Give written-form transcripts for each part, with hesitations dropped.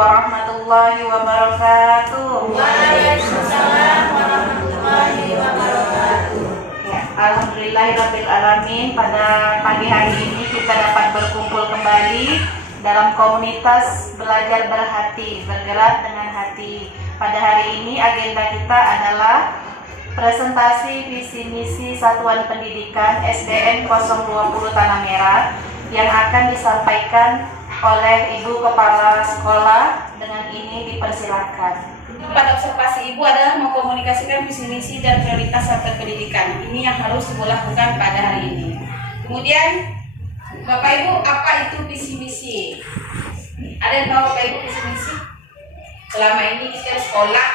warahmatullahi wabarakatuh. Waalaikumsalam warahmatullahi wabarakatuh. Ya, alhamdulillahirabbil alamin. Pada pagi hari ini kita dapat berkumpul kembali dalam komunitas belajar berhati, bergerak dengan hati. Pada hari ini agenda kita adalah presentasi visi misi Satuan Pendidikan SDN 020 Tanah Merah yang akan disampaikan oleh Ibu Kepala Sekolah. Dengan ini dipersilakan. Pada observasi Ibu adalah mengkomunikasikan visi misi dan prioritas Satuan Pendidikan. Ini yang harus Ibu lakukan pada hari ini. Kemudian Bapak Ibu, apa itu visi misi? Ada yang tahu Bapak Ibu visi misi? Selama ini kita sekolah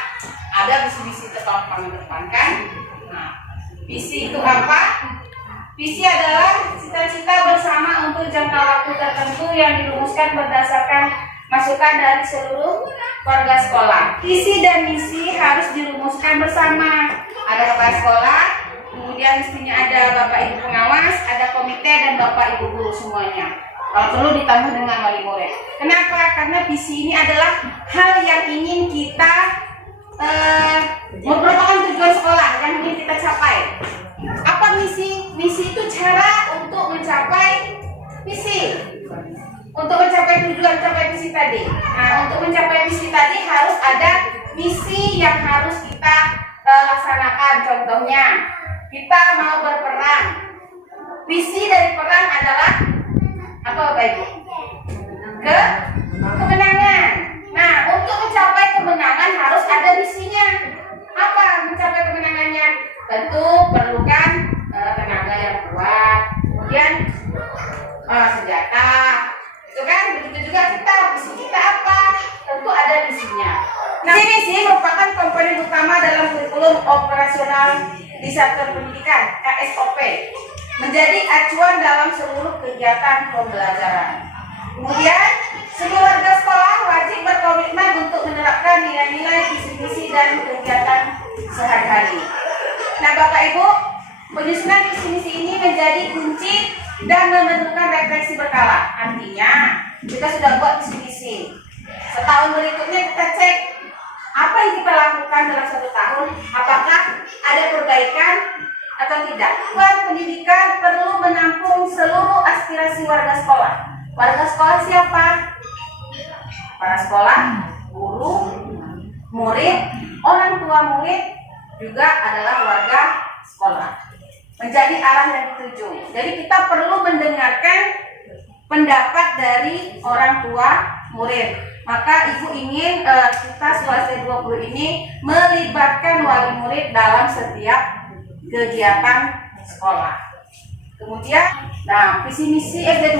ada visi misi terpampang-terpampangkan. Nah, visi itu apa? Visi adalah cita-cita bersama untuk jangka waktu tertentu yang dirumuskan berdasarkan masukan dari seluruh warga sekolah. Visi dan misi harus dirumuskan bersama. Ada kepala sekolah, kemudian mestinya ada Bapak Ibu pengawas, ada komite dan Bapak Ibu guru semuanya. Kalau perlu ditambah dengan wali murid. Kenapa? Karena visi ini adalah hal yang ingin kita merupakan tujuan sekolah yang ingin kita capai. Apa misi? Misi itu cara untuk mencapai visi. Untuk mencapai tujuan, mencapai visi tadi. Nah, untuk mencapai visi tadi harus ada misi yang harus kita laksanakan. Contohnya, kita mau berperang. Visi dari perang adalah apa, Bapak Ibu? Kemenangan. Nah, untuk mencapai kemenangan harus ada misinya. Apa mencapai kemenangannya? Tentu perlukan tenaga yang kuat, kemudian senjata, itu kan. Begitu juga kita, misi kita apa? Tentu ada misinya. Nah, misi merupakan komponen utama dalam kurikulum operasional di Satuan Pendidikan (KSOP), menjadi acuan dalam seluruh kegiatan pembelajaran. Kemudian, semua warga sekolah wajib berkomitmen untuk menerapkan nilai-nilai visi-misi dan kegiatan sehari-hari. Nah, Bapak Ibu, penyusunan visi-misi ini menjadi kunci dan menentukan refleksi berkala. Artinya, kita sudah buat visi-misi. Setahun berikutnya kita cek apa yang kita lakukan dalam satu tahun, apakah ada perbaikan atau tidak. Satuan Pendidikan perlu menampung seluruh aspirasi warga sekolah. Warga sekolah siapa? Para sekolah, guru, murid, orang tua murid juga adalah warga sekolah. Menjadi arah yang dituju. Jadi kita perlu mendengarkan pendapat dari orang tua murid. Maka Ibu ingin kita sekolah SD 20 ini melibatkan wali murid dalam setiap kegiatan sekolah. Kemudian, nah, visi misi SD 20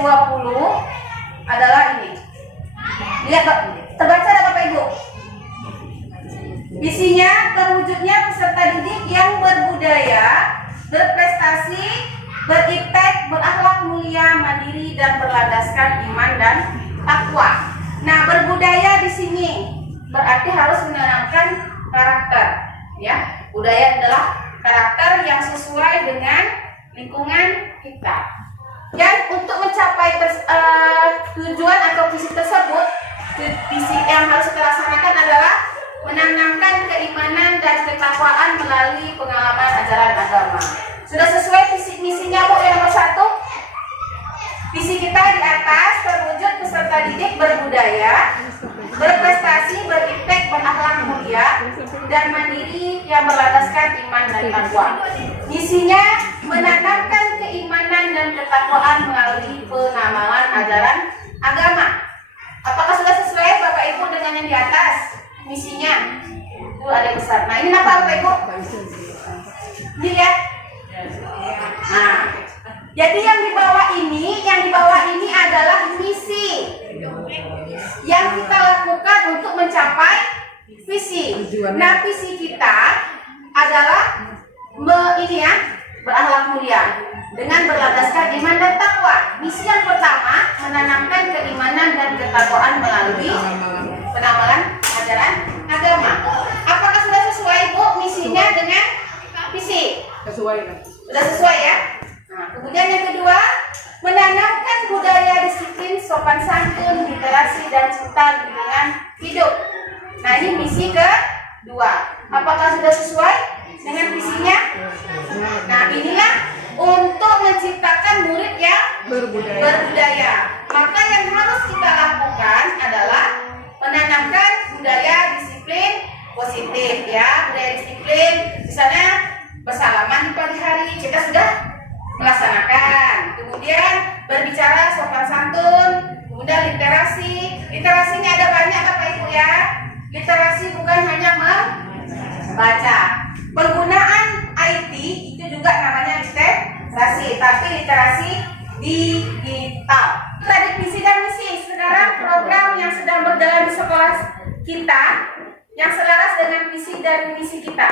adalah ini. Lihat, terbaca ada Bapak Ibu? Visinya terwujudnya peserta didik yang berbudaya, berprestasi, beriptek, berakhlak mulia, mandiri, dan berlandaskan iman dan takwa. Nah, berbudaya di sini berarti harus menanamkan karakter, ya. Budaya adalah karakter yang sesuai dengan lingkungan kita. Dan untuk mencapai tujuan atau visi tersebut, visi yang harus kita laksanakan adalah menanamkan keimanan dan ketakwaan melalui pengalaman ajaran agama. Sudah sesuai visi misinya, Bu, yang nomor 1? Visi kita di atas terwujud peserta didik berbudaya, berprestasi, beriptek, berakhlak mulia, dan mandiri yang berlandaskan iman dan takwa. Misinya menanamkan keimanan dan ketakwaan melalui pengamalan ajaran agama. Apakah sudah sesuai Bapak Ibu dengan yang di atas? Misinya itu ada besar. Nah, ini apa Bapak Ibu? Ini lihat. Nah, jadi yang di bawah ini adalah misi yang kita lakukan untuk mencapai visi. Nah, visi kita adalah berakhlak mulia dengan berlandaskan iman dan takwa. Misi yang pertama menanamkan keimanan dan ketakwaan melalui penamalan ajaran agama. Apakah sudah sesuai, Bu, misinya dengan visi? Sesuai. Sudah sesuai ya? Nah, kemudian yang kedua, menanamkan budaya disiplin, sopan santun, literasi, dan cinta lingkungan hidup. Nah, ini misi kedua. Apakah sudah sesuai dengan visinya? Nah, inilah untuk menciptakan murid yang berbudaya. Maka yang harus kita lakukan adalah menanamkan budaya disiplin positif, ya. Budaya disiplin, misalnya bersalaman di pagi hari, kita sudah melaksanakan. Kemudian berbicara sopan santun, kemudian literasi. Literasi ini ada banyak Bapak Ibu ya. Literasi bukan hanya membaca. Penggunaan IT itu juga namanya literasi, tapi literasi digital. Tadi visi dan misi. Sekarang program yang sedang berjalan di sekolah kita yang selaras dengan visi dan misi kita.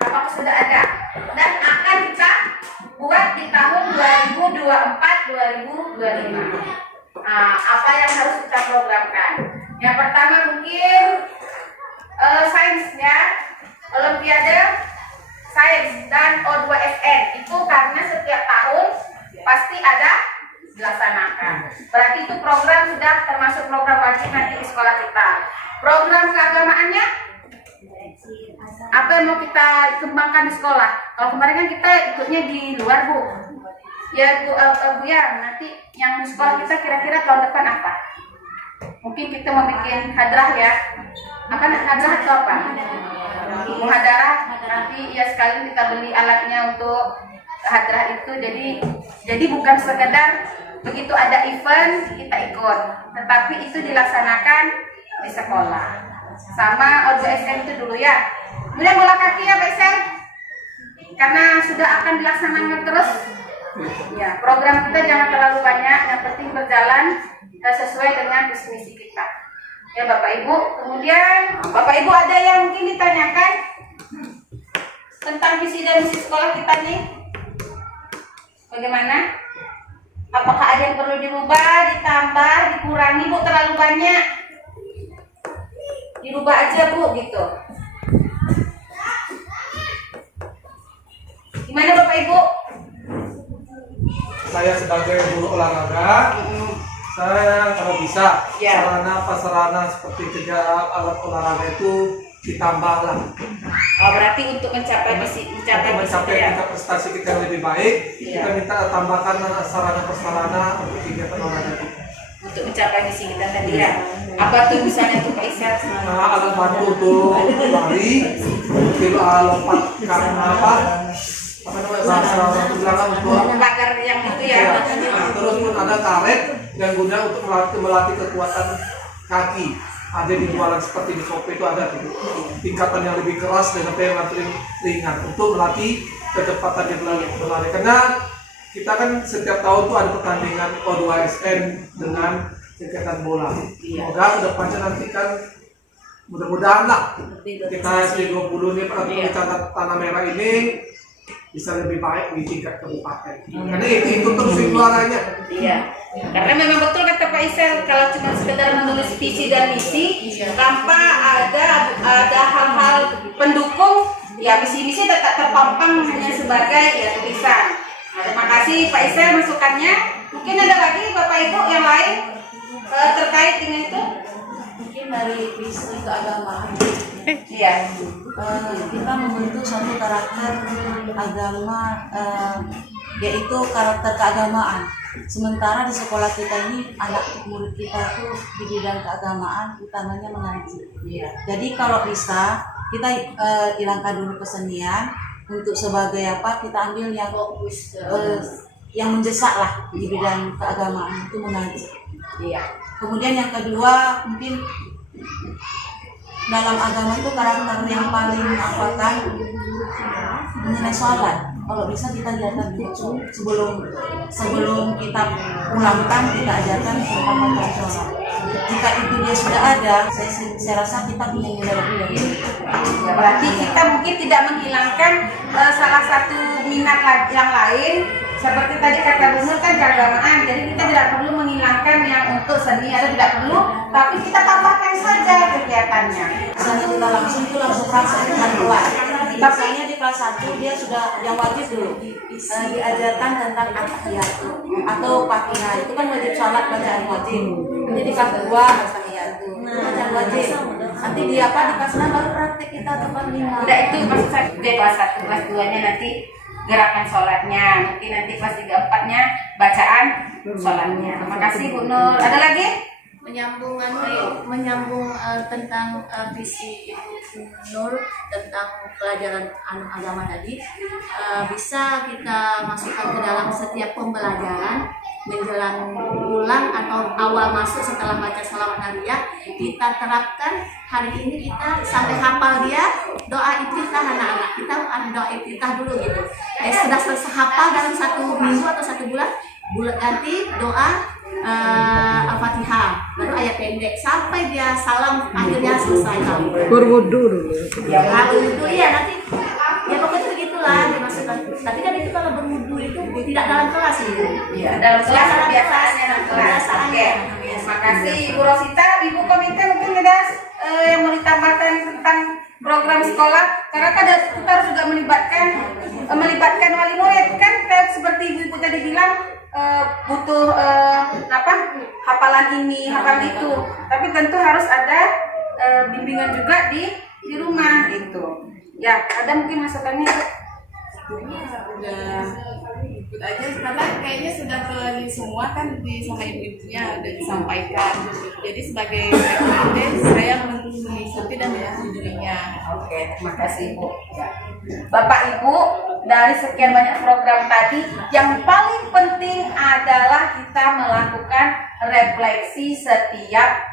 Apakah sudah ada? Dan akan kita buat di tahun 2024-2025. Apa yang harus kita programkan? Yang pertama mungkin sains ya, Olimpiade Sains dan O2SN itu karena setiap tahun pasti ada dilaksanakan. Berarti itu program sudah termasuk program wajib nanti di sekolah kita. Program keagamaannya apa yang mau kita kembangkan di sekolah? Kalau kemarin kan kita ikutnya di luar Bu. Ya Bu, Bu ya, nanti yang di sekolah kita kira-kira tahun depan apa? Mungkin kita mau bikin hadrah ya. Akan hadrah atau apa? Muhadarah. Nanti ya sekali kita beli alatnya untuk hadrah itu. Jadi bukan sekedar begitu ada event kita ikut, tetapi itu dilaksanakan di sekolah. Sama O2SN itu dulu ya. Kemudian bola kaki ya Pak Isel, karena sudah akan dilaksanakan terus. Ya, program kita jangan terlalu banyak, yang penting berjalan sesuai dengan visi misi kita. Ya Bapak Ibu, kemudian Bapak Ibu ada yang mungkin ditanyakan tentang visi dan misi sekolah kita nih? Bagaimana? Apakah ada yang perlu dirubah, ditambah, dikurangi Bu, terlalu banyak? Dirubah aja Bu gitu. Gimana Bapak Ibu? Saya sebagai guru olahraga, saya kalau bisa Ya. sarana prasarana seperti kejar alat olahraga itu ditambah lah. Oh, berarti untuk mencapai visi Untuk ya? mencapai tingkat prestasi kita yang lebih baik, Iya. kita minta tambahkan sarana prasarana untuk kegiatan olahraga kita. Untuk mencapai visi kita tadi ya. Apa tuh misalnya tuh Pak Isel? Nah, alat bantu untuk lari, mungkin lompat karena apa namanya bahasa belakang untuk Pagar yang itu ya. ya. Nah, terus pun ada karet yang guna untuk melatih kekuatan kaki. Ada di jualan seperti di Shopee itu ada tuh. Tingkatan yang lebih keras dan apa yang lebih ringan untuk melatih kecepatan yang berlari. Karena kita kan setiap tahun tuh ada pertandingan O2SN dengan kegiatan bola. Semoga kedepannya nanti kan mudah-mudahan lah kita SD20 ini percatat tanah merah ini bisa lebih baik di tingkat kabupaten. Karena itu terus suaranya. Iya. Karena memang betul kata Pak Isel, kalau cuma sekedar menulis visi dan misi tanpa ada hal-hal pendukung, ya misi-misi tetap terpampang hanya sebagai ya tulisan. Nah, terima kasih Pak Isel masukannya. Mungkin ada lagi Bapak Ibu yang lain terkait dengan itu? Mungkin dari visi keagamaan. Iya. Kita membentuk suatu karakter agama, yaitu karakter keagamaan. Sementara di sekolah kita ini anak murid kita tuh di bidang keagamaan utamanya mengaji. Jadi kalau bisa kita hilangkan dulu kesenian, untuk sebagai apa kita ambil yang mendesak lah di bidang keagamaan itu mengaji. Kemudian yang kedua mungkin dalam agama itu karakter yang paling kan mengenai sholat. Kalau bisa kita ajarkan juga sebelum kita pulangkan kita ajarkan tentang bacaan sholat. Jika itu dia sudah ada, saya rasa kita punya nilai lebih dari itu. Berarti kita mungkin tidak menghilangkan salah satu minat yang lain. Seperti tadi kata Bu Nur kan keagamaan, jadi kita tidak perlu menghilangkan yang untuk seni atau tidak perlu, tapi kita tambahkan saja kegiatannya. Misalnya kita langsung praktek dengan kelas. Misalnya di kelas 1 dia sudah yang wajib dulu diajarkan tentang at-tahiyat atau Fatihah, itu kan wajib sholat bacaan wajib. Jadi di kelas 2 at-tahiyat. Belajar wajib. Nanti di apa di kelas 6 baru praktek kita atau 5. Udah itu maksud saya di kelas 1, kelas 2-nya nanti gerakan sholatnya, mungkin nanti kelas 3, 4-nya bacaan sholatnya. Makasih Bu Nur. Ada lagi? menyambung tentang visi Ibu Nur tentang pelajaran agama tadi, bisa kita masukkan ke dalam setiap pembelajaran menjelang ulang atau awal masuk setelah baca sholawat nariyah, kita terapkan hari ini kita sampai hafal dia doa iftitah anak-anak kita doa iftitah dulu gitu. Sudah selesai hafal dalam 1 minggu atau 1 bulan ganti doa Al-Fatihah, baru ayat pendek sampai dia salam akhirnya selesai. Berwudu dulu. Ya berwudu ya nanti ya pokoknya begitulah dimasukkan. Tapi kan itu kalau berwudu itu tidak dalam kelas itu. Ya, dalam kelas kebiasaannya dalam kelas. Oke. Makasih Ibu Rosita. Ibu Komite mungkin ada yang mau ditambahkan tentang program sekolah, karena kan kita harus juga melibatkan wali murid kan, kayak seperti ibu-ibu tadi bilang butuh hafalan ini, hafalan itu, tapi tentu harus ada bimbingan juga di rumah gitu. Ya, ada mungkin masukannya? Udah ikut aja karena kayaknya sudah ke semua kan sama ibu-ibunya udah disampaikan. Jadi sebagai rekomendasi saya mengikuti dan menyetujuinya. Oke, terima kasih Bu. Bapak Ibu, dari sekian banyak program tadi, yang paling penting adalah kita melakukan refleksi setiap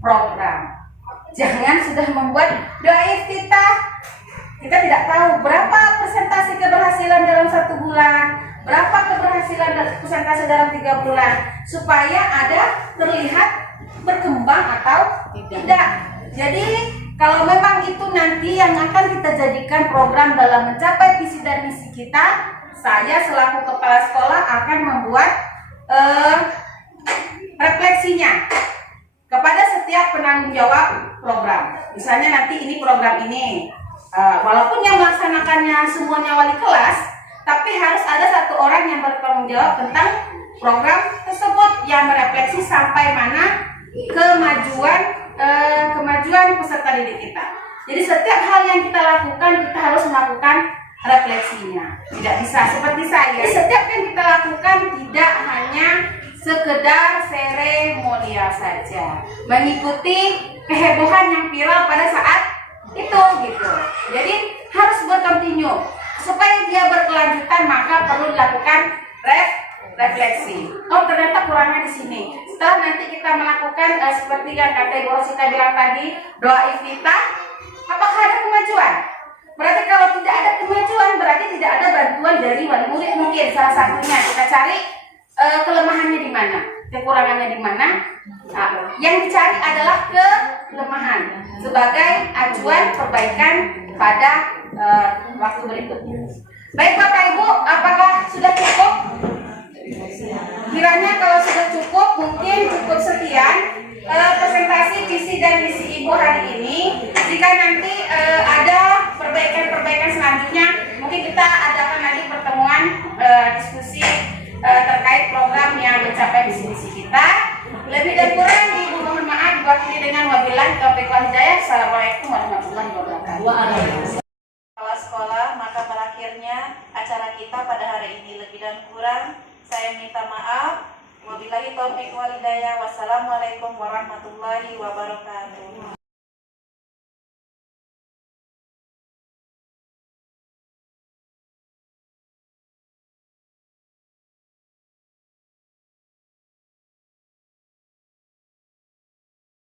program. Jangan sudah membuat doa iftitah, kita tidak tahu berapa persentase keberhasilan dalam 1 bulan, berapa keberhasilan persentase dalam 3 bulan, supaya ada terlihat berkembang atau tidak. Jadi kalau memang itu nanti yang akan kita jadikan program dalam mencapai visi dan misi kita, saya selaku kepala sekolah akan membuat refleksinya kepada setiap penanggung jawab program. Misalnya nanti ini program ini, walaupun yang melaksanakannya semuanya wali kelas, tapi harus ada 1 orang yang bertanggung jawab tentang program tersebut yang merefleksi sampai mana kemajuan peserta didik kita. Jadi setiap hal yang kita lakukan, kita harus melakukan refleksinya. Tidak bisa seperti saya. Setiap yang kita lakukan tidak hanya sekedar seremonial saja, mengikuti kehebohan yang viral pada saat itu gitu. Jadi harus berkontinu supaya dia berkelanjutan, maka perlu dilakukan refleksi. Oh, ternyata kurangnya di sini. Setelah nanti kita melakukan seperti yang kata Ibu Rosita bilang tadi, doa iftitah, apakah ada kemajuan? Berarti kalau tidak ada kemajuan, berarti tidak ada bantuan dari wali murid. Mungkin salah satunya kita cari kelemahannya di mana, kekurangannya di mana. Nah, yang dicari adalah kelemahan sebagai acuan perbaikan pada waktu berikutnya. Baik Bapak Ibu, apakah sudah cukup? Kiranya kalau sudah cukup, mungkin cukup sekian presentasi visi dan misi Ibu hari ini. Jika nanti ada perbaikan-perbaikan selanjutnya, mungkin kita adakan lagi pertemuan diskusi terkait program yang mencapai visi misi kita. Lebih dan kurang Ibu mohon maaf, diwakili dengan wabillahi taufiq wal hidayah. Assalamualaikum warahmatullahi wabarakatuh. Kepala sekolah, maka berakhirnya acara kita pada hari ini. Lebih dan kurang saya minta maaf. Wabillahi taufiq wal hidayah. Wassalamualaikum warahmatullahi wabarakatuh.